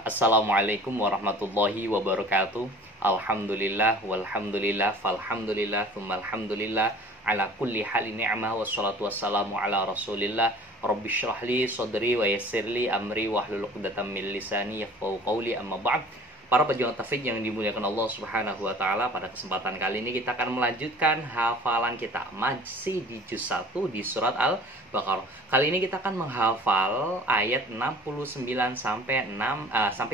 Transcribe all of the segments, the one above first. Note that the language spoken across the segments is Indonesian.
Assalamualaikum warahmatullahi wabarakatuh. Alhamdulillah walhamdulillah falhamdulillah tsummalhamdulillah ala kulli halin ni'mah wassalatu wassalamu ala Rasulillah. Rabbi shrahli sadri wa yassirli amri wahlul 'uqdatam min lisani yafqahu qawli, amma ba'd. Para pejuang taufik yang dimuliakan Allah Subhanahu wa taala, pada kesempatan kali ini kita akan melanjutkan hafalan kita masih di juz 1 di surat Al-Baqarah. Kali ini kita akan menghafal ayat 69 sampai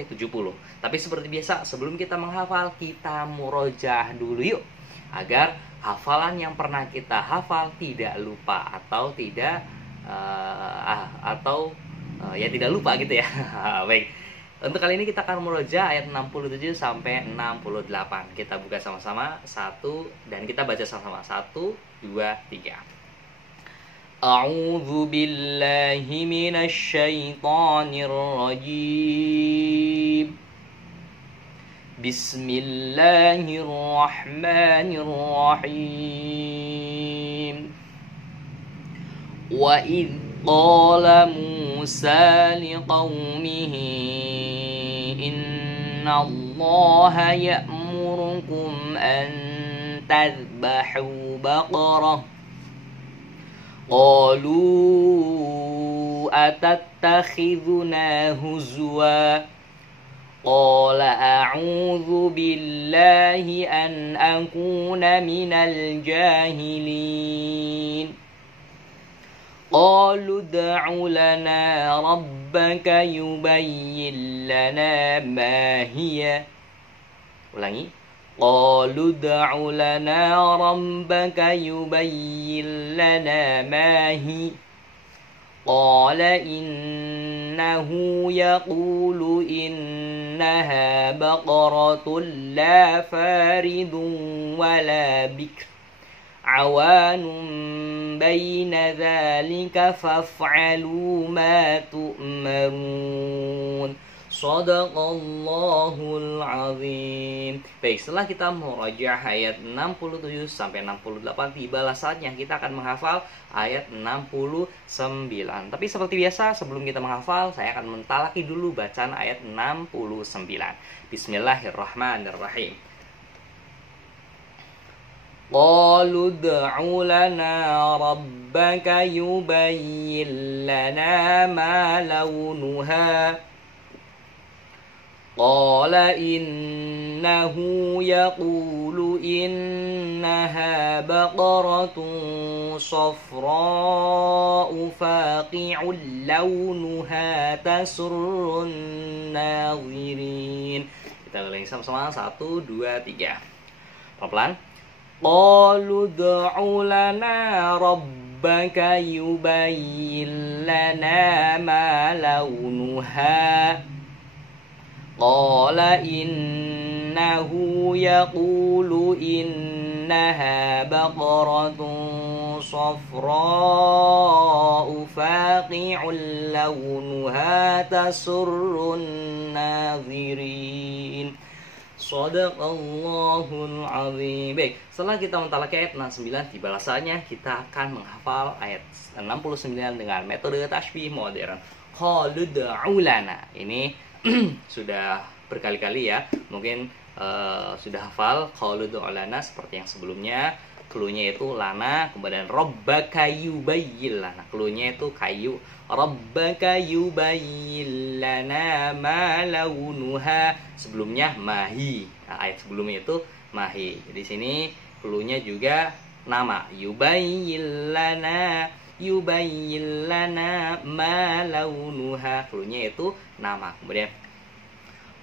70. Tapi seperti biasa, sebelum kita menghafal, kita murojaah dulu yuk, agar hafalan yang pernah kita hafal tidak lupa atau tidak tidak lupa gitu ya. Baik. Untuk kali ini kita akan murojaah ayat 67 sampai 68. Kita buka sama-sama dan kita baca sama-sama. 1, 2, 3. A'udzu billahi minasy syaithanir rajim. Bismillahirrahmanirrahim. Wa idh qala Musa liqaumihi inna Allaha ya'murukum an tadhbahu baqarah qalu atattakhidhuna huzwa qala a'udzu billahi an akuna minal jahilin. Qalu ud'u lana rabbaka yubayyin lana ma hiya. Ulangi. Qalu ud'u lana rabbaka yubayyin lana ma hi. Qala innahu yaqulu innaha baqaratun la faridun wala bikr awanun baina dzalika faf'alu ma tu'marun. Shadaqallahul azim. Baik, setelah kita murojaah ayat 67 sampai 68, tibalah saatnya kita akan menghafal ayat 69. Tapi seperti biasa, sebelum kita menghafal, saya akan mentalaki dulu bacaan ayat 69. Bismillahirrahmanirrahim. Qalu ud'u lana rabbaka yubayyin lana ma launuha. Qala innahu yaqulu innaha baqaratun safra'u faqi'un launuha tasurrun nadhirin. Kita ulangi sama-sama. 1, 2, 3. Pelan-pelan. Qalu ud'u lana rabbaka yubayyin lana ma launuha. Qala innahu yaqulu innaha baqaratun safra'u faqi'un launuha tasurrun nadhirin. Shadaqallahul azim. Baik, setelah kita mentalaki ayat 69, tibalah saatnya kita akan menghafal ayat 69 dengan metode tasbih modern. Qalu ud'u lana. Ini sudah berkali-kali ya, mungkin sudah hafal qalu ud'u lana seperti yang sebelumnya. Cluenya itu lana, kemudian rabbaka yubayyin lana. Cluenya itu kayu. Rabbaka yubayyin lana ma launuha. Sebelumnya mahi. Nah, ayat sebelumnya itu mahi. Jadi sini cluenya juga nama. Yubayyin lana ma launuha. Cluenya itu nama. Kemudian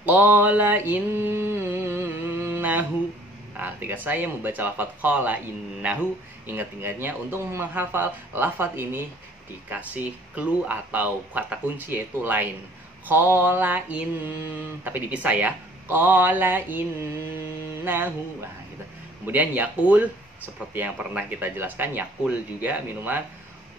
qala innahu. Nah, ketika saya membaca lafaz qala innahu, ingat-ingatnya untuk menghafal lafaz ini dikasih clue atau kata kunci, yaitu lain. Qala in, tapi dipisah ya. Qala innahu. Nah, gitu. Kemudian yaqul, seperti yang pernah kita jelaskan, yaqul juga minuman.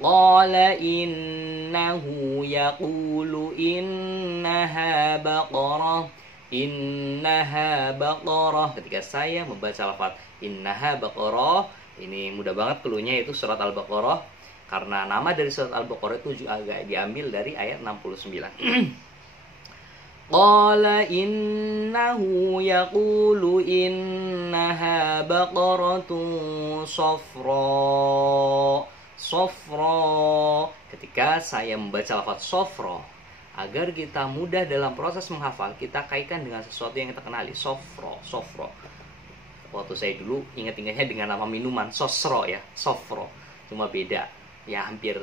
Qala innahu yaqulu innaha baqarah. Innaha baqarah. Ketika saya membaca lafaz innaha baqarah, ini mudah banget cluenya, itu surat Al-Baqarah, karena nama dari surat Al-Baqarah itu juga agak diambil dari ayat 69. Qala innahu yaqulu innaha baqaratun safra. Ketika saya membaca lafaz safra, agar kita mudah dalam proses menghafal, kita kaitkan dengan sesuatu yang kita kenali. Sofro. Waktu saya dulu ingat-ingatnya dengan nama minuman sosro ya, sofro. Cuma beda, ya hampir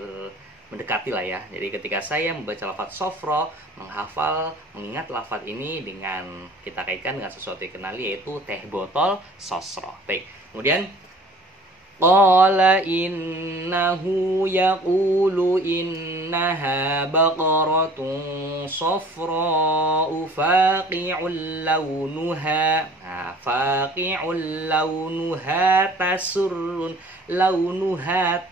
mendekati lah ya. Jadi ketika saya membaca lafaz sofro, menghafal, mengingat lafaz ini dengan kita kaitkan dengan sesuatu yang kenali, yaitu teh botol sosro. Baik, kemudian Qala innahu yaqulu innaha baqaratun safra'u faqi'ul launuha. Nah, faqi'ul launuha tasurrun launuha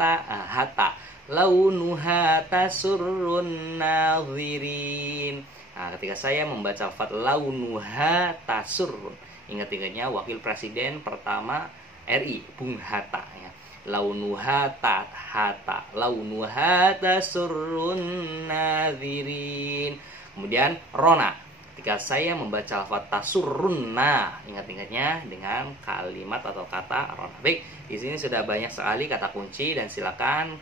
launuha tasurrun nadhirin. Nah, ketika saya membaca lafaz launuha tasurrun, ingat-ingatnya wakil presiden pertama RI, Bung Hatta ya. Launuha tasurrun nadhirin. Kemudian rona. Ketika saya membaca lafaz tasurrunna, ingat-ingatnya dengan kalimat atau kata rona. Baik, di sini sudah banyak sekali kata kunci dan silakan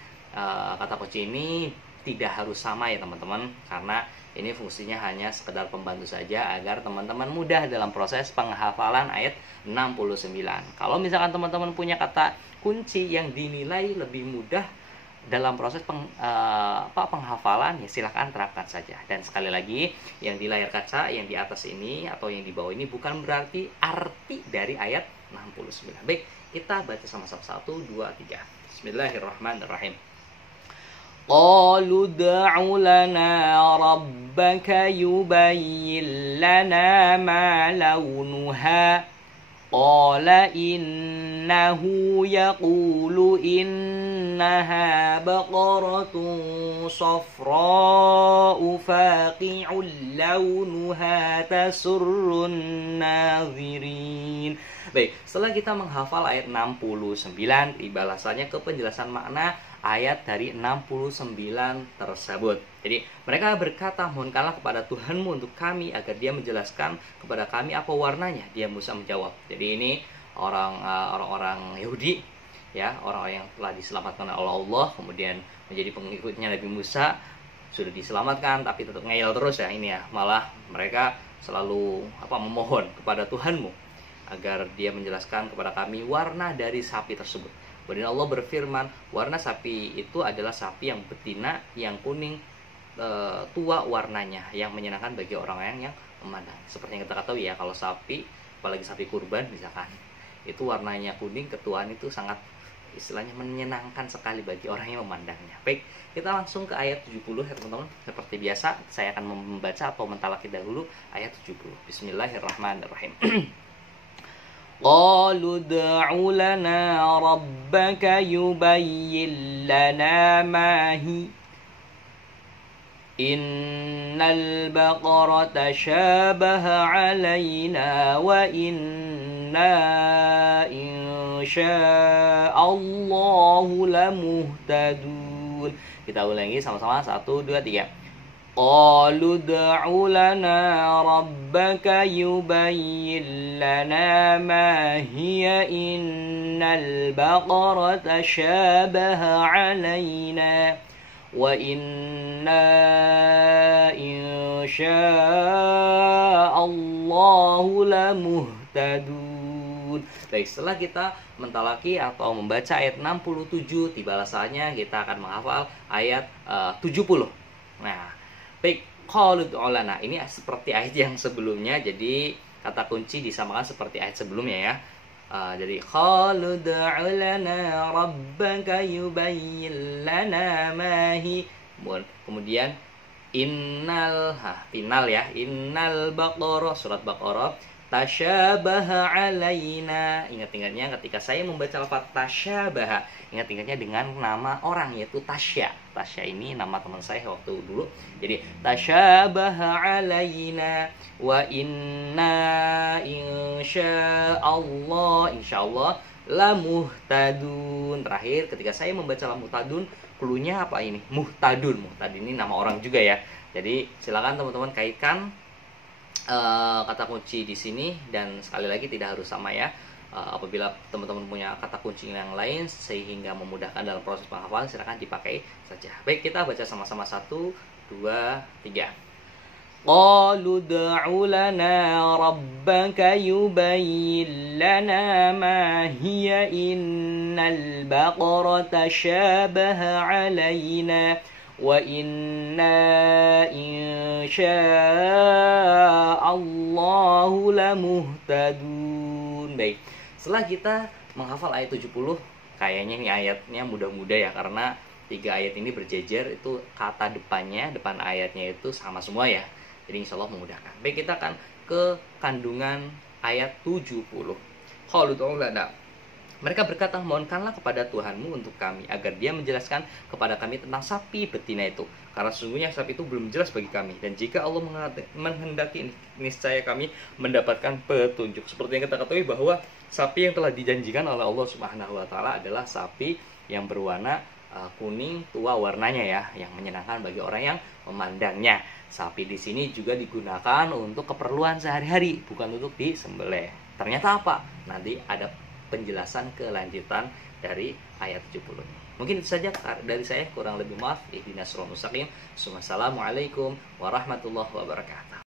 kata kunci ini tidak harus sama ya teman-teman, karena ini fungsinya hanya sekedar pembantu saja agar teman-teman mudah dalam proses penghafalan ayat 69. Kalau misalkan teman-teman punya kata kunci yang dinilai lebih mudah dalam proses penghafalan, ya silahkan terapkan saja. Dan sekali lagi, yang di layar kaca yang di atas ini atau yang di bawah ini bukan berarti arti dari ayat 69. Baik, kita baca sama-sama 1, 2, 3. Bismillahirrahmanirrahim. Qalu da'u lana rabbaka yubayyin lana ma launuha. Qala innahu yaqulu innaha baqaratun safra'u faqi'ul launuha tasurrun nadhirin. Baik, setelah kita menghafal ayat 69, tiba balasannya ke penjelasan makna ayat dari 69 tersebut. Jadi mereka berkata, mohonkanlah kepada Tuhanmu untuk kami agar dia menjelaskan kepada kami apa warnanya. Dia Musa menjawab. Jadi ini orang-orang Yahudi, ya, orang-orang yang telah diselamatkan oleh Allah, kemudian menjadi pengikutnya Nabi Musa, sudah diselamatkan tapi tetap ngeyel terus ya ini ya. Malah mereka selalu memohon kepada Tuhanmu agar dia menjelaskan kepada kami warna dari sapi tersebut. Kemudian Allah berfirman, warna sapi itu adalah sapi yang betina, yang kuning tua warnanya, yang menyenangkan bagi orang-orang yang memandang. Seperti yang kita ketahui ya, kalau sapi, apalagi sapi kurban misalkan, itu warnanya kuning, ketuaan itu sangat istilahnya menyenangkan sekali bagi orang yang memandangnya. Baik, kita langsung ke ayat 70 ya teman-teman. Seperti biasa, saya akan membaca atau mentalaki dahulu ayat 70. Bismillahirrahmanirrahim. Qalu da'u lana rabbaka yubayyin lana ma hi. Innal baqarata shabaha 'alaina wa inna insya'allahu lamuhtadun. Kita ulangi sama-sama 1, 2, 3. Qalu da'u lana rabbaka yubayyin lana ma hiya innal baqarata shabaha 'alaina wa inna insya'allahu lamuhtadun. Baik, setelah kita mentalaki atau membaca ayat 67, tiba balasannya kita akan menghafal ayat 70. Nah, baik, qalu du'u lana. Ini seperti ayat yang sebelumnya, jadi kata kunci disamakan seperti ayat sebelumnya ya. Jadi qalu du'u lana rabbaka yubayyin lana ma hi. Kemudian innal baqarah, surat Baqarah, tasyabaha alaina. Ingat-ingatnya ketika saya membaca lafaz tasyabaha, ingat-ingatnya dengan nama orang, yaitu Tasya. Tasya ini nama teman saya waktu dulu. Jadi tasyabaha alaina wa inna insyaallah lamuhtadun. Terakhir, ketika saya membaca lamuhtadun, cluenya apa ini? Muhtadun ini nama orang juga ya. Jadi silakan teman-teman kaitkan kata kunci di sini, dan sekali lagi tidak harus sama ya. Apabila teman-teman punya kata kunci yang lain sehingga memudahkan dalam proses penghafalan, silakan dipakai saja. Baik, kita baca sama-sama 1, 2, 3. Qalu ud'u lana rabbaka yubayyin lana ma hiya innal baqarata syabaha alaina wa inna insya'allahu lamuhtadun. Baik, setelah kita menghafal ayat 70, kayaknya ini ayatnya mudah-mudah ya, karena 3 ayat ini berjejer, itu kata depan ayatnya itu sama semua ya. Jadi insya Allah memudahkan. Baik, kita akan ke kandungan ayat 70. Qalu ud'u lana. Mereka berkata, mohonkanlah kepada Tuhanmu untuk kami, agar dia menjelaskan kepada kami tentang sapi betina itu. Karena sesungguhnya sapi itu belum jelas bagi kami. Dan jika Allah menghendaki, niscaya kami mendapatkan petunjuk. Seperti yang kita ketahui bahwa sapi yang telah dijanjikan oleh Allah Subhanahu wa Ta'ala adalah sapi yang berwarna kuning tua warnanya ya, yang menyenangkan bagi orang yang memandangnya. Sapi di sini juga digunakan untuk keperluan sehari-hari, bukan untuk disembelih. Ternyata apa? Nanti ada penjelasan kelanjutan dari ayat 70 ini. Mungkin itu saja dari saya, kurang lebih maaf. Ihdinas siratal mustaqim. Wassalamualaikum warahmatullahi wabarakatuh.